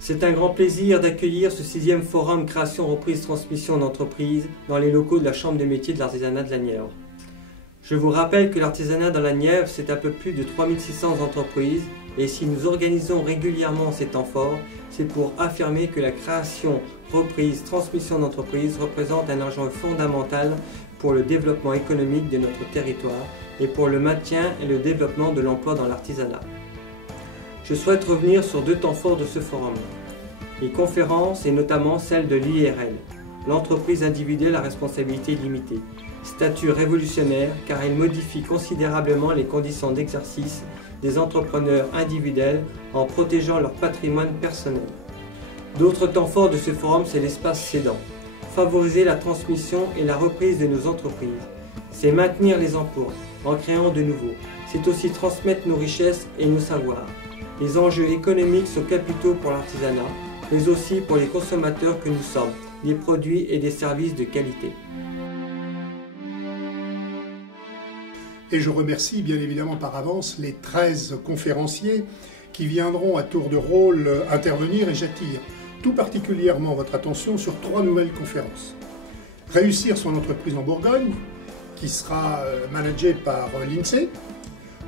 C'est un grand plaisir d'accueillir ce 6e forum création, reprise, transmission d'entreprise dans les locaux de la Chambre des métiers de l'artisanat de la Nièvre. Je vous rappelle que l'artisanat dans la Nièvre, c'est un peu plus de 3600 entreprises et si nous organisons régulièrement ces temps forts, c'est pour affirmer que la création, reprise, transmission d'entreprise représente un enjeu fondamental pour le développement économique de notre territoire et pour le maintien et le développement de l'emploi dans l'artisanat. Je souhaite revenir sur 2 temps forts de ce forum. Les conférences et notamment celle de l'IRL, l'entreprise individuelle à responsabilité limitée. Statut révolutionnaire car elle modifie considérablement les conditions d'exercice des entrepreneurs individuels en protégeant leur patrimoine personnel. D'autres temps forts de ce forum, c'est l'espace cédant. Favoriser la transmission et la reprise de nos entreprises. C'est maintenir les emplois en créant de nouveaux. C'est aussi transmettre nos richesses et nos savoirs. Les enjeux économiques sont capitaux pour l'artisanat, mais aussi pour les consommateurs que nous sommes, des produits et des services de qualité. Et je remercie bien évidemment par avance les 13 conférenciers qui viendront à tour de rôle intervenir et j'attire tout particulièrement votre attention sur 3 nouvelles conférences. Réussir son entreprise en Bourgogne, qui sera managée par l'INSEE.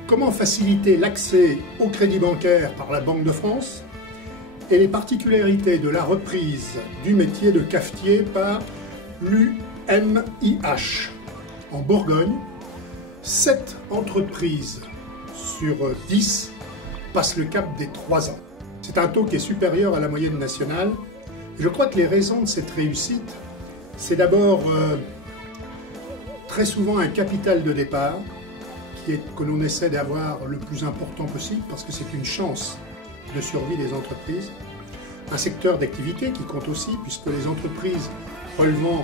Comment faciliter l'accès au crédit bancaire par la Banque de France et les particularités de la reprise du métier de cafetier par l'UMIH. En Bourgogne, 7 entreprises sur 10 passent le cap des 3 ans. C'est un taux qui est supérieur à la moyenne nationale. Je crois que les raisons de cette réussite, c'est d'abord très souvent un capital de départ que l'on essaie d'avoir le plus important possible parce que c'est une chance de survie des entreprises. Un secteur d'activité qui compte aussi puisque les entreprises relevant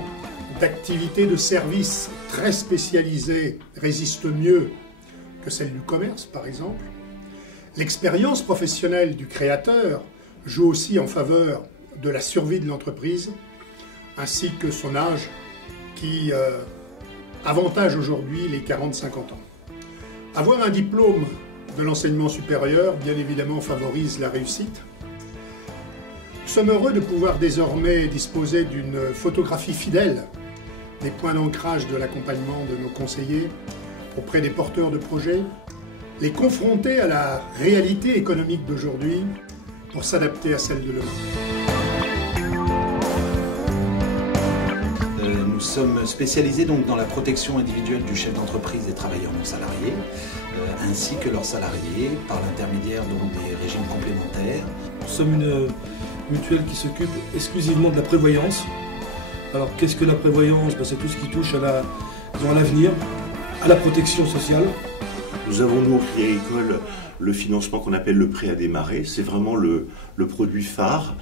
d'activités de services très spécialisées résistent mieux que celles du commerce par exemple. L'expérience professionnelle du créateur joue aussi en faveur de la survie de l'entreprise ainsi que son âge qui avantage aujourd'hui les 40-50 ans. Avoir un diplôme de l'enseignement supérieur, bien évidemment, favorise la réussite. Nous sommes heureux de pouvoir désormais disposer d'une photographie fidèle des points d'ancrage de l'accompagnement de nos conseillers auprès des porteurs de projets, les confronter à la réalité économique d'aujourd'hui pour s'adapter à celle de demain. Nous sommes spécialisés donc dans la protection individuelle du chef d'entreprise des travailleurs non salariés, ainsi que leurs salariés par l'intermédiaire des régimes complémentaires. Nous sommes une mutuelle qui s'occupe exclusivement de la prévoyance. Alors qu'est-ce que la prévoyance? C'est tout ce qui touche à l'avenir, à la protection sociale. Nous avons, nous, au Crédit Agricole, le financement qu'on appelle le prêt à démarrer. C'est vraiment le produit phare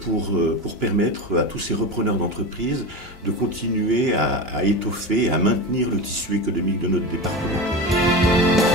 pour permettre à tous ces repreneurs d'entreprises de continuer à étoffer et à maintenir le tissu économique de notre département.